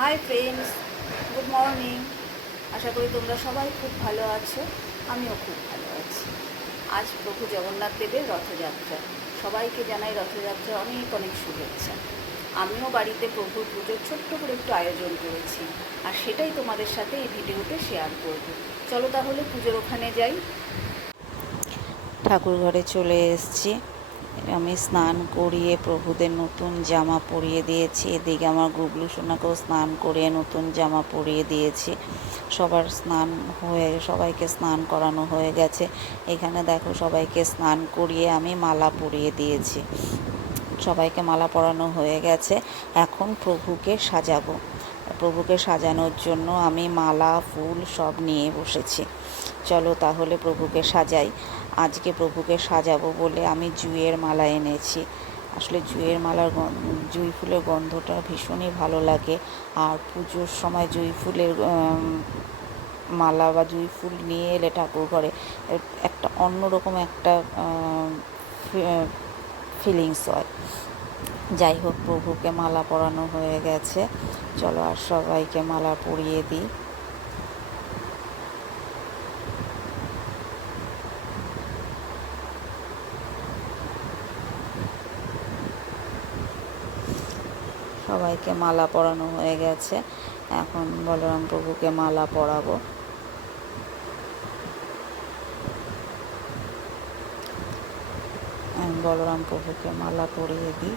High friends, good morning. আশা করি তোমরা সবাই খুব ভালো আছো। আমিও খুব ভালো আছি। আজ প্রভু জগন্নাথ দেবের রথযাত্রা। সবাইকে জানাই রথযাত্রা অনেক অনেক শুভেচ্ছা। আমিও বাড়িতে প্রভুর পুজোর ছোট্ট করে একটু আয়োজন করেছি, আর সেটাই তোমাদের সাথে এই ভিডিওতে শেয়ার করব। চলো তাহলে পুজোর ওখানে যাই। ঠাকুর ঘরে চলে এসেছি। আমি স্নান করিয়ে প্রভুদের নতুন জামা পরিয়ে দিয়েছি। এদিকে আমার গুবলু সোনাকেও স্নান করিয়ে নতুন জামা পরিয়ে দিয়েছি। সবাইকে স্নান করানো হয়ে গেছে। এখানে দেখো, সবাইকে স্নান করিয়ে আমি মালা পরিয়ে দিয়েছি। সবাইকে মালা পরানো হয়ে গেছে। এখন প্রভুকে সাজাবো। প্রভুকে সাজানোর জন্য আমি মালা ফুল সব নিয়ে বসেছি। চলো তাহলে প্রভুকে সাজাই। আজকে প্রভুকে সাজাবো বলে আমি জুঁইয়ের মালা এনেছি। আসলে জুঁই ফুলের গন্ধটা ভীষণই ভালো লাগে। আর পুজোর সময় জুঁই ফুলের মালা বা জুঁই ফুল নিয়ে এলে ঠাকুর ঘরে একটা অন্যরকম একটা ফিলিংস হয়। যাই হোক, প্রভুকে মালা পরানো হয়ে গেছে। চলো আর সবাইকে মালা পরিয়ে দিই। সবাইকে মালা পরানো হয়ে গেছে। এখন বলরাম প্রভুকে মালা পরাবো। বলরাম প্রভুকে মালা পরিয়ে দিই।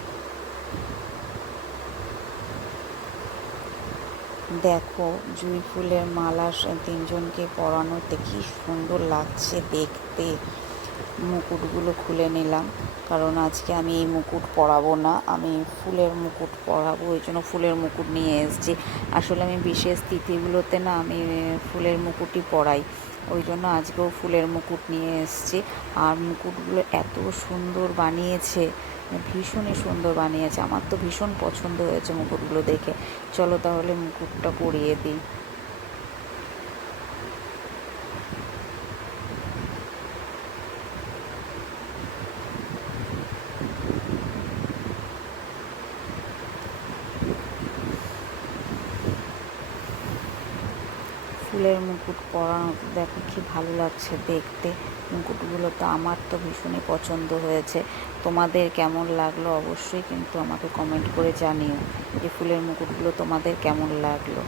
দেখো, জুঁই ফুলের মালা তিনজনকে পরানোতে কি সুন্দর লাগছে দেখতে। মুকুটগুলো খুলে নিলাম, কারণ আজকে আমি এই মুকুট পরাবো না, আমি ফুলের মুকুট পরাবো। ওই জন্য ফুলের মুকুট নিয়ে এসেছি। আসলে আমি বিশেষ তিথিগুলোতে না আমি ফুলের মুকুটই পরাই। ওই জন্য আজকেও ফুলের মুকুট নিয়ে এসেছি। আর মুকুটগুলো এত সুন্দর বানিয়েছে, ভীষণই সুন্দর বানিয়েছে। আমার তো ভীষণ পছন্দ হয়েছে মুকুটগুলো দেখে। চলো তাহলে মুকুটটা পরিয়ে দিই। ফুলের মুকুট পরানোতে দেখো কি ভালো লাগছে দেখতে। মুকুটগুলো তো আমার তো ভীষণই পছন্দ হয়েছে। তোমাদের কেমন লাগলো অবশ্যই কিন্তু আমাকে কমেন্ট করে জানিও যে ফুলের মুকুটগুলো তোমাদের কেমন লাগলো।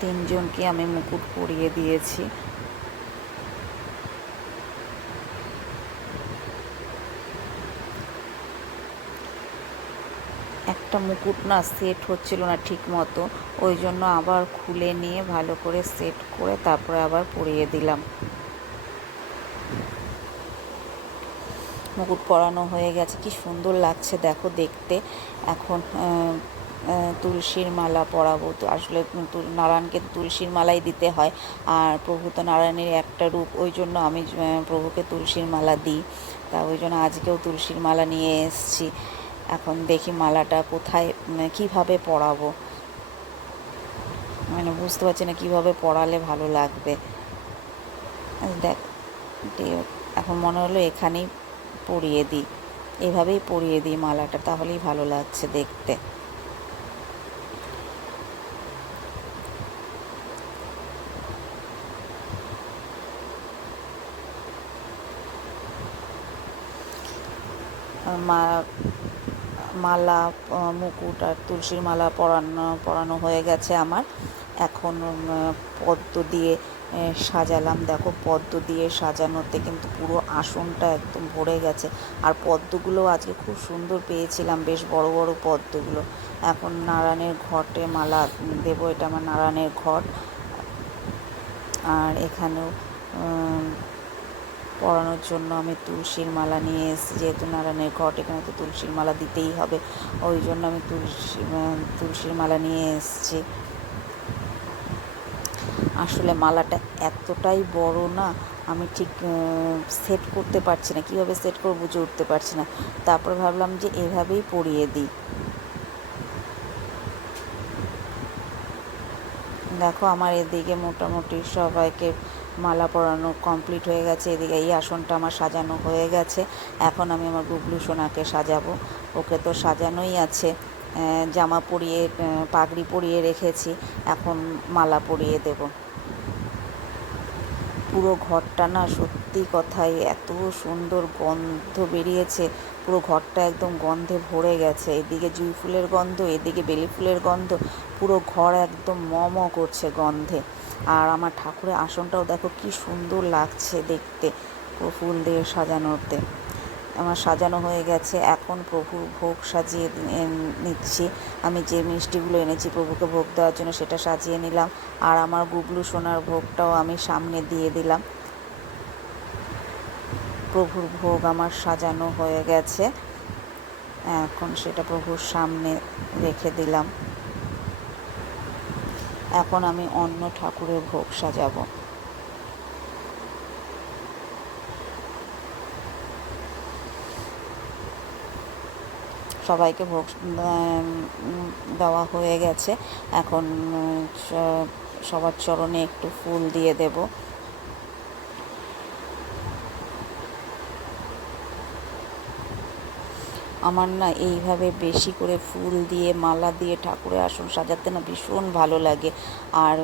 তিনজনকে আমি মুকুট পরিয়ে দিয়েছি। একটা মুকুট না সেট হচ্ছিল না ঠিক মতো, ওই জন্য আবার খুলে নিয়ে ভালো করে সেট করে তারপরে আবার পরিয়ে দিলাম। মুকুট পরানো হয়ে গেছে, কি সুন্দর লাগছে দেখো দেখতে। এখন তুলসীর মালা পরাবো। তো আসলে নারায়ণকে তুলসীর মালাই দিতে হয়, আর প্রভু তো নারায়ণের একটা রূপ, ওই জন্য আমি প্রভুকে তুলসীর মালা দিই। তা ওই জন্য আজকেও তুলসীর মালা নিয়ে এসেছি। এখন দেখি মালাটা কোথায় কিভাবে পরাবো, বুঝতে পারছি না কিভাবে পরালে ভালো লাগবে। দেখ, এখন মনে হলো এখানেই পরিয়ে দিই, এভাবেই পরিয়ে দিই মালাটা, তাহলেই ভালো লাগছে দেখতে। মালা, মুকুট আর তুলসীর মালা পরানো হয়ে গেছে আমার। এখন পদ্ম দিয়ে সাজালাম। দেখো, পদ্ম দিয়ে সাজানোতে কিন্তু পুরো আসনটা একদম ভরে গেছে। আর পদ্মগুলো আজকে খুব সুন্দর পেয়েছিলাম, বেশ বড় বড় পদ্মগুলো। এখন নারায়ণের ঘটে মালা দেবো, এটা আমার নারায়ণের ঘট। আর এখানেও পরানোর জন্য আমি তুলসীর মালা নিয়ে এসেছি। যেহেতু নারায়ণের ঘট, এখানে তো তুলসীর মালা দিতেই হবে, ওই জন্য আমি তুলসীর মালা নিয়ে এসেছি। আসলে মালাটা এতটাই বড় না, আমি ঠিক সেট করতে পারছি না, কীভাবে সেট করব বুঝে উঠতে পারছি না। তারপর ভাবলাম যে এভাবেই পরিয়ে দিই। দেখো, আমার এদিকে মোটামুটি সবাইকে মালা পরানো কমপ্লিট হয়ে গেছে। এদিকে এই আসনটা আমার সাজানো হয়ে গেছে। এখন আমি আমার গুবলু সোনাকে সাজাবো। ওকে তো সাজানোই আছে, জামা পরিয়ে পাগড়ি পরিয়ে রেখেছি, এখন মালা পরিয়ে দেব। পুরো ঘরটা না সত্যি কথাই এত সুন্দর গন্ধ বেরিয়েছে, পুরো ঘরটা একদম গন্ধে ভরে গেছে। এদিকে জুঁই ফুলের গন্ধ, এদিকে বেলি ফুলের গন্ধ, পুরো ঘর একদম ম করছে গন্ধে। আর আমার ঠাকুরের আসনটাও দেখো কি সুন্দর লাগছে দেখতে, পুরো ফুল দিয়ে সাজানোতে। আমার সাজানো হয়ে গেছে, এখন প্রভুর ভোগ সাজিয়ে নিচ্ছি। আমি যে মিষ্টিগুলো এনেছি প্রভুকে ভোগ দেওয়ার জন্য সেটা সাজিয়ে নিলাম, আর আমার গুবলু সোনার ভোগটাও আমি সামনে দিয়ে দিলাম। প্রভুর ভোগ আমার সাজানো হয়ে গেছে, এখন সেটা প্রভুর সামনে রেখে দিলাম। এখন আমি অন্য ঠাকুরের ভোগ সাজাবো। সবাইকে ভোগ দেওয়া হয়ে গেছে, এখন সবার চরণে একটু ফুল দিয়ে দেব। আমার না এইভাবে বেশি করে ফুল দিয়ে মালা দিয়ে ঠাকুরের আসন সাজাতে না ভীষণ ভালো লাগে। আর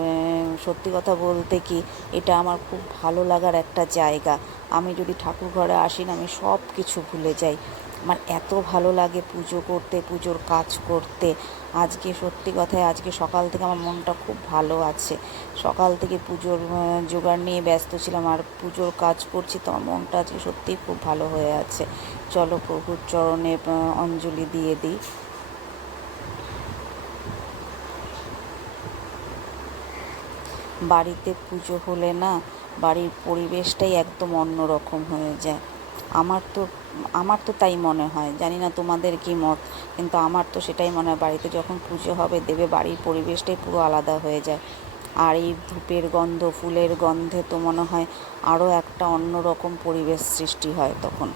সত্যি কথা বলতে কি, এটা আমার খুব ভালো লাগার একটা জায়গা। আমি যদি ঠাকুর ঘরে আসি না, আমি সব কিছু ভুলে যাই। আমার এত ভালো লাগে পুজো করতে, পুজোর কাজ করতে। আজকে সত্যি কথায় আজকে সকাল থেকে আমার মনটা খুব ভালো আছে। সকাল থেকে পুজোর জোগাড় নিয়ে ব্যস্ত ছিলাম, আর পুজোর কাজ করছি, তো আমার মনটা আজকে সত্যিই খুব ভালো হয়ে আছে। চলো প্রভুর চরণে অঞ্জলি দিয়ে দিই। বাড়িতে পুজো হলে না বাড়ির পরিবেশটাই একদম অন্যরকম হয়ে যায়। আমার তো তাই মনে হয়, জানি না তোমাদের কি মত, কিন্তু আমার তো সেটাই মনে হয়। বাড়িতে যখন পুজো হবে দেবে, বাড়ির পরিবেশটাই পুরো আলাদা হয়ে যায়। আর এই ধূপের গন্ধ, ফুলের গন্ধে তো মনে হয় আরও একটা অন্যরকম পরিবেশ সৃষ্টি হয় তখন।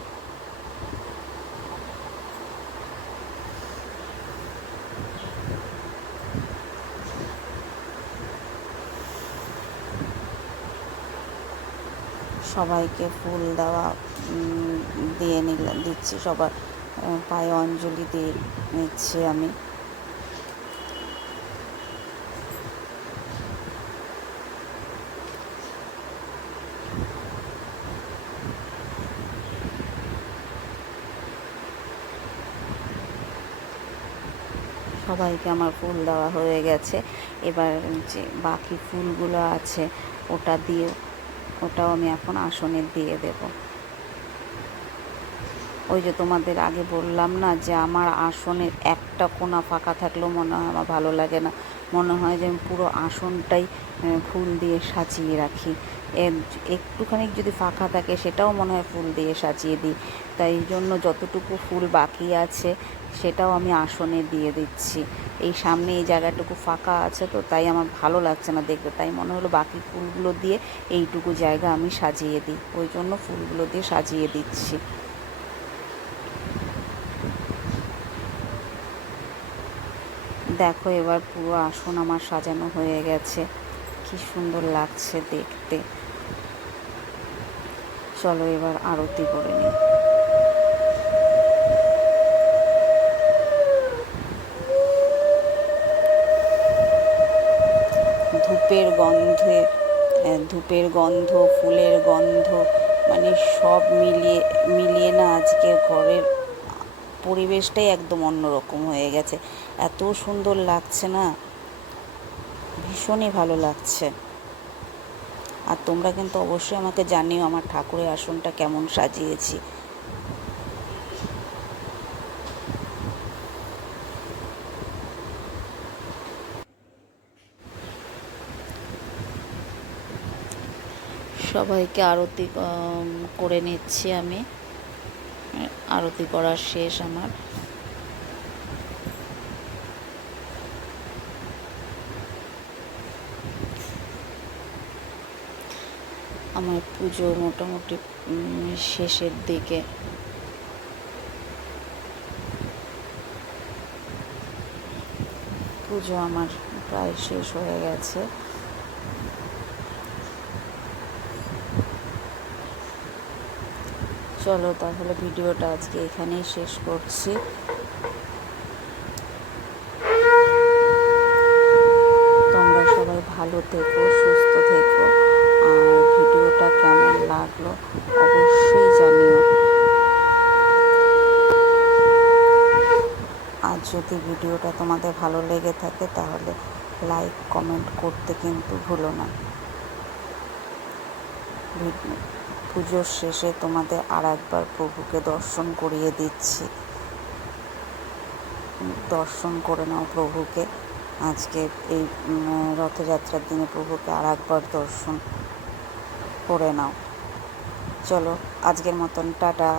সবাইকে ফুল দেওয়া দিচ্ছি, সবার পায়ে অঞ্জলি দিয়ে নিচ্ছি আমি। সবাইকে আমার ফুল দেওয়া হয়ে গেছে, এবার যে বাকি ফুলগুলো আছে ওটাও আমি এখন আসনে দিয়ে দেব। ওই যে তোমাদের আগে বললাম না যে আমার আসনের একটা কোণা ফাঁকা থাকলেও মনে হয় আমার ভালো লাগে না, মনে হয় যে আমি পুরো আসনটাই ফুল দিয়ে সাজিয়ে রাখি। একটুখানি যদি ফাঁকা থাকে সেটাও মনে হয় ফুল দিয়ে সাজিয়ে দিই। তাই জন্য যতটুকু ফুল বাকি আছে সেটাও আমি আসনে দিয়ে দিচ্ছি। এই সামনে এই জায়গাটুকু ফাঁকা আছে, তো তাই আমার ভালো লাগছে না দেখতে, তাই মনে হলো বাকি ফুলগুলো দিয়ে এইটুকু জায়গা আমি সাজিয়ে দিই, ওই জন্য ফুলগুলো দিয়ে সাজিয়ে দিচ্ছি। দেখো এবার পুরো আসন আমার সাজানো হয়ে গেছে, কি সুন্দর লাগছে দেখতে। চলো এবার আরতি করে নিই। ধূপের গন্ধ, ফুলের গন্ধ, মানে সব মিলিয়ে না আজকে ঘরের পরিবেশটাই একদম অন্যরকম হয়ে গেছে। এত সুন্দর লাগছে না, ভীষণই ভালো লাগছে। আর তোমরা কিন্তু অবশ্যই আমাকে জানিও আমার ঠাকুরের আসনটা কেমন সাজিয়েছি। সবাইকে আরতি করে নিচ্ছি আমি, আরতি করা শেষ আমার। আমার পুজো মোটামুটি শেষের দিকে। পুজো আমার প্রায় শেষ হয়ে গেছে। চলো তাহলে ভিডিওটা আজকে এখানেই শেষ করছি। ভিডিওটা তোমাদের ভালো লেগে থাকে তাহলে লাইক কমেন্ট করতে কিন্তু ভুলো না। পুজোর শেষে তোমাদের আর একবার প্রভুকে দর্শন করিয়ে দিচ্ছি। দর্শন করে নাও প্রভুকে। আজকে এই রথযাত্রার দিনে প্রভুকে আর একবার দর্শন করে নাও। চলো আজকের মতন টাটা।